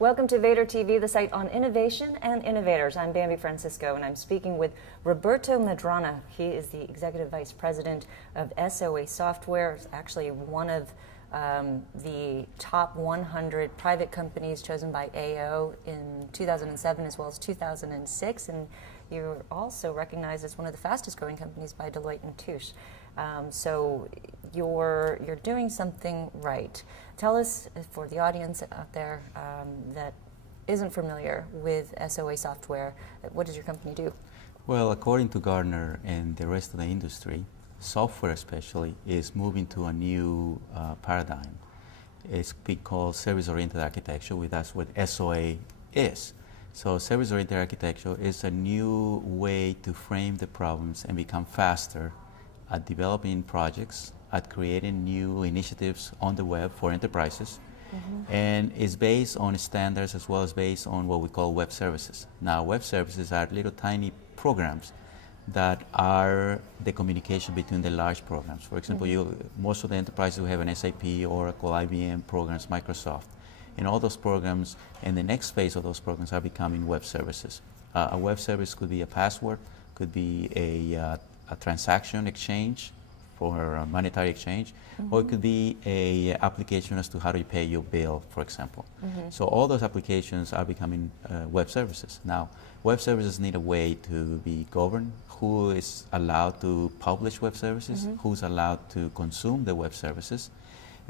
Welcome to Vader TV, the site on innovation and innovators. I'm Bambi Francisco, and I'm speaking with Roberto Medrano. He is the Executive Vice President of SOA Software. It's actually one of the top 100 private companies chosen by AO in 2007 as well as 2006, and you're also recognized as one of the fastest growing companies by Deloitte and Touche. So you're doing something right. Tell us, for the audience out there that isn't familiar with SOA Software, what does your company do? Well, according to Gartner and the rest of the industry, software especially is moving to a new paradigm. It's called service-oriented architecture, that's what SOA is. So service-oriented architecture is a new way to frame the problems and become faster at developing projects, at creating new initiatives on the web for enterprises, and is based on standards as well as based on what we call web services. Now, web services are little tiny programs that are the communication between the large programs. For example, most of the enterprises will have an SAP, Oracle, IBM programs, Microsoft. And all those programs and the next phase of those programs are becoming web services. A web service could be a password, could be a transaction exchange for a monetary exchange, or it could be a application as to how to pay your bill, for example. So all those applications are becoming web services. Now, web services need a way to be governed. Who is allowed to publish web services? Who's allowed to consume the web services?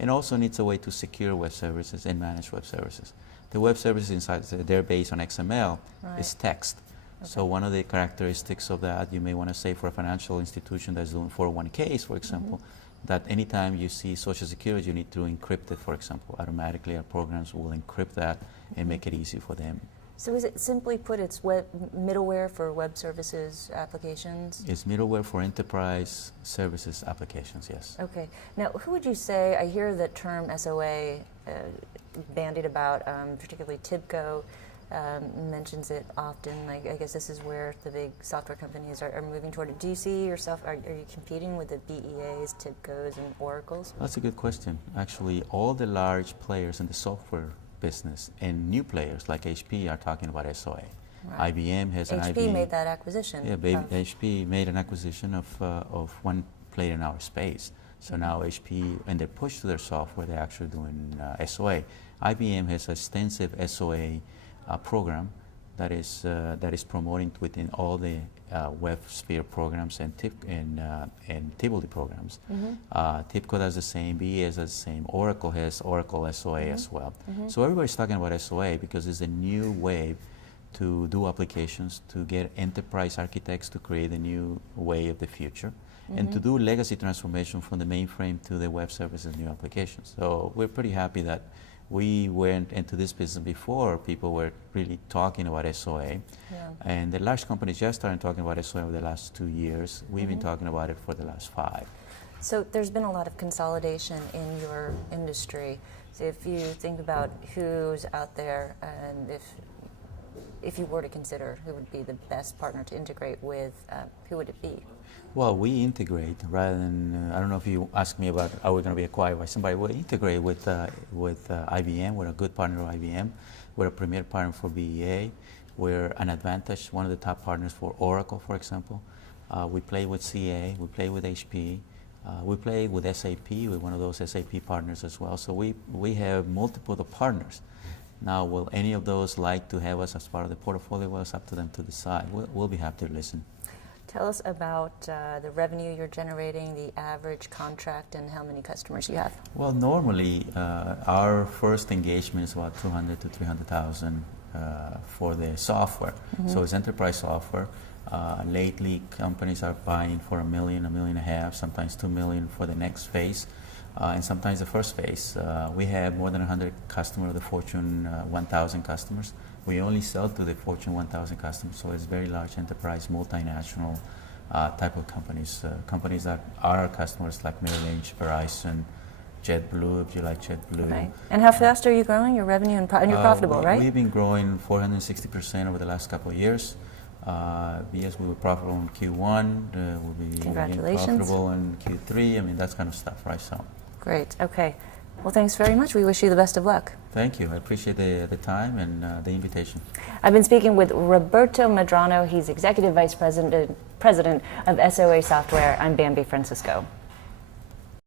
And also needs a way to secure web services and manage web services. The web services inside, they're based on XML, is text. Okay. So one of the characteristics of that, you may want to say for a financial institution that's doing 401ks, for example, that anytime you see Social Security, you need to encrypt it, for example. Automatically our programs will encrypt that and make it easy for them. So is it, simply put, it's web middleware for web services applications? It's middleware for enterprise services applications, yes. Okay. Now, who would you say, I hear the term SOA bandied about, particularly TIBCO mentions it often. I guess this is where the big software companies are moving toward it. Do you see yourself, are you competing with the BEAs, TIBCOs, and Oracles? That's a good question. Actually, all the large players in the software business and new players like HP are talking about SOA. Right. IBM has an HP made that acquisition. Yeah, HP made an acquisition of one player in our space. So now HP, and they push to their software, they're actually doing SOA. IBM has an extensive SOA program that is promoting within all the WebSphere programs and Tivoli programs. TIBCO does the same, BEA does the same, Oracle has Oracle SOA as well. So everybody's talking about SOA because it's a new way to do applications, to get enterprise architects to create a new way of the future, and to do legacy transformation from the mainframe to the web services new applications. So we're pretty happy that we went into this business before people were really talking about SOA. And the large companies just started talking about SOA over the last 2 years. We've been talking about it for the last 5. So there's been a lot of consolidation in your industry. So if you think about who's out there, and if you were to consider who would be the best partner to integrate with, who would it be? Well, we integrate rather than, I don't know if you ask me about are we going to be acquired by somebody, we integrate with IBM. We're a good partner of IBM. We're a premier partner for BEA. We're an advantage, one of the top partners for Oracle, for example. We play with CA, we play with HP, we play with SAP, we're one of those SAP partners as well. So we have multiple partners. Now, will any of those like to have us as part of the portfolio? Well, it's up to them to decide. We'll be happy to listen. Tell us about the revenue you're generating, the average contract, and how many customers you have. Well, normally our first engagement is about 200 to 300,000 for the software. So it's enterprise software. Lately, companies are buying for $1 million, $1.5 million, sometimes $2 million for the next phase, and sometimes the first phase. We have more than 100 customers, the Fortune 1,000 customers. We only sell to the Fortune 1,000 customers, so it's very large enterprise, multinational type of companies. Companies that are our customers like Merrill Lynch, Verizon, JetBlue, if you like JetBlue. Okay. And how fast are you growing your revenue and you're profitable, right? We've been growing 460% over the last couple of years. Yes, we were profitable in Q1. We'll be Congratulations. profitable in Q3. I mean, that's kind of stuff, right? So. Great. Okay. Well, thanks very much. We wish you the best of luck. Thank you. I appreciate the time and the invitation. I've been speaking with Roberto Medrano. He's Executive Vice President of SOA Software. I'm Bambi Francisco.